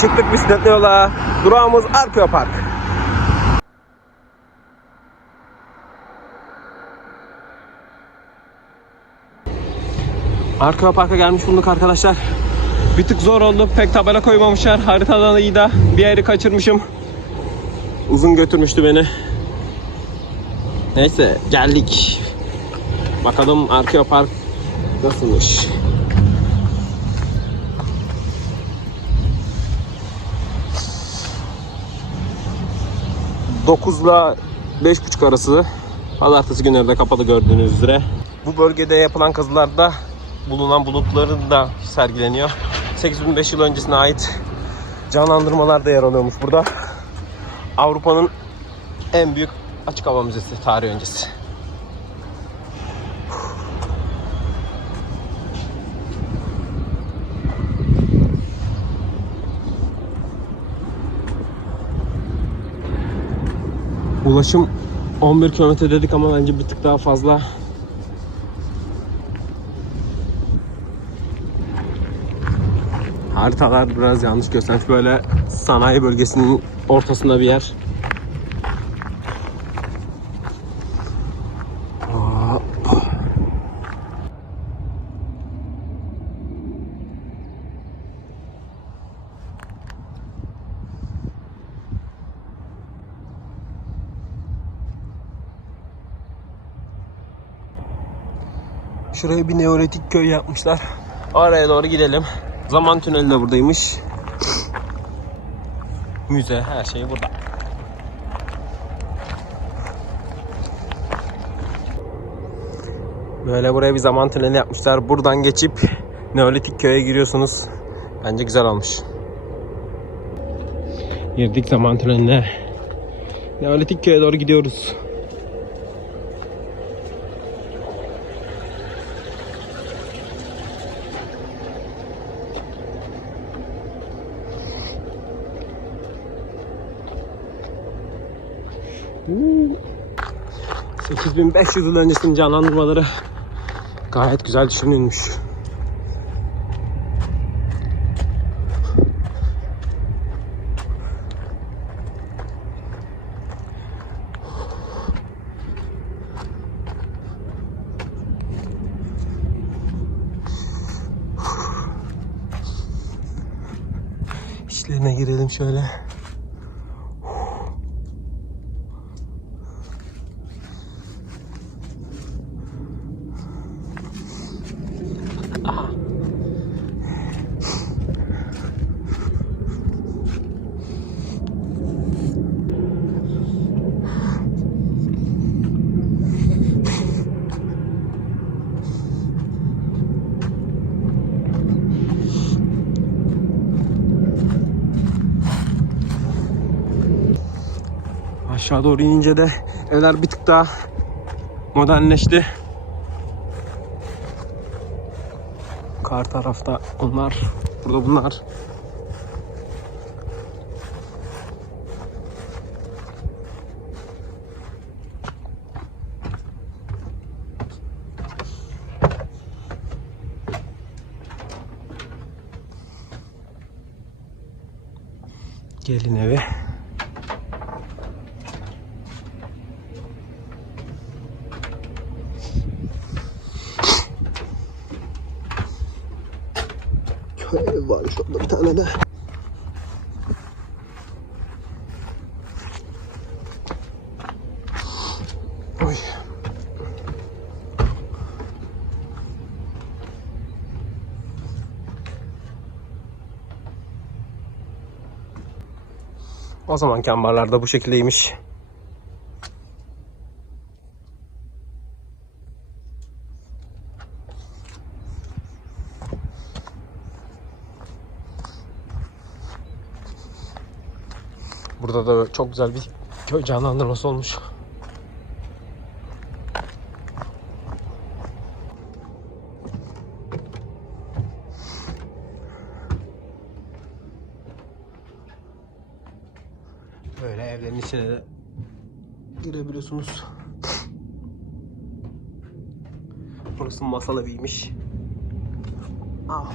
Çıktık bisikletle yola. Durağımız Arkeopark. Park. Arka parka gelmiş bulunduk arkadaşlar. Bir tık zor oldu. Pek tabela koymamışlar. Haritadan iyi de bir yeri kaçırmışım. Uzun götürmüştü beni. Neyse geldik. Bakalım Arkeo Park nasılmış. Dokuzla beş buçuk arası Pazartesi günleri de kapalı gördüğünüz üzere. Bu bölgede yapılan kazılarda bulunan bulutların da sergileniyor. 8005 yıl öncesine ait canlandırmalar da yer alıyormuş burada. Avrupa'nın en büyük açık hava müzesi tarih öncesi. Ulaşım 11 kilometre dedik ama bence bir tık daha fazla. Haritalar biraz yanlış göstermiş. Böyle sanayi bölgesinin ortasında bir yer. Şuraya bir neolitik köy yapmışlar. Oraya doğru gidelim. Zaman tüneli de buradaymış. Müze, her şey burada. Böyle buraya bir zaman tüneli yapmışlar. Buradan geçip Neolitik köye giriyorsunuz. Bence güzel olmuş. Girdik zaman tüneline. Neolitik köye doğru gidiyoruz. 8500 yıl öncesinin canlandırmaları gayet güzel düşünülmüş. İşlerine girelim şöyle. Aşağı doğru inince de evler bir tık daha modernleşti. Kar tarafta onlar, burada bunlar. Gelin evi. Köy evi var şurada bir tane de. Oy. O zamanki ambarlarda bu şekildeymiş. Burada da çok güzel bir köy canlandırması olmuş. Böyle evlerin içine de girebiliyorsunuz. Burası masal eviymiş. Ah.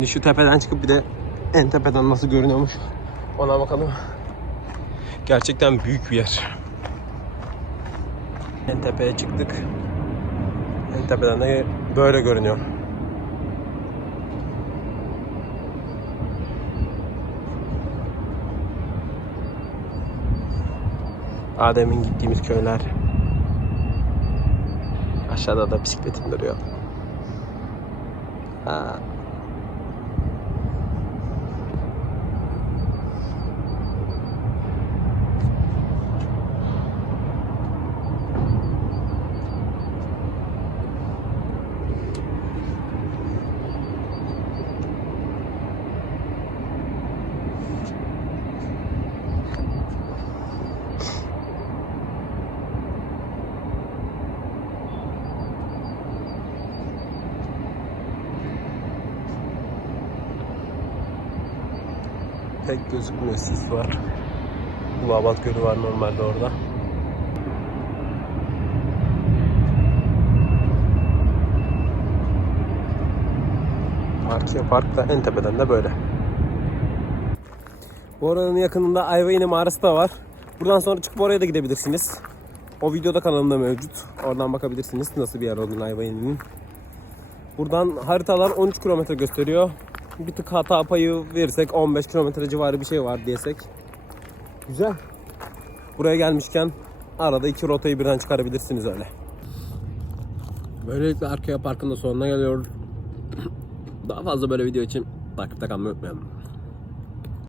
Şimdi şu tepeden çıkıp bir de en tepeden nasıl görünüyormuş ona bakalım. Gerçekten büyük bir yer. En tepeye çıktık. En tepeden de böyle görünüyor. Adem'in gittiğimiz köyler. Aşağıda da bisikletim duruyor. Ha. Pek gözükmüyor sis var. Ulabat Gölü var normalde orada. Park Park da en tepeden de böyle. Bu oranın yakınında Ayvayine mağarası da var. Buradan sonra çıkıp oraya da gidebilirsiniz. O videoda kanalımda mevcut. Oradan bakabilirsiniz nasıl bir yer olduğunu Ayvayine'nin. Buradan haritalar 13 kilometre gösteriyor. Bir tık hata payı verirsek 15 kilometre civarı bir şey var diyesek. Güzel. Buraya gelmişken arada iki rotayı birden çıkarabilirsiniz öyle. Böylelikle Arkaya Park'ın da sonuna geliyoruz. Daha fazla böyle video için takipte kalmayı unutmayalım.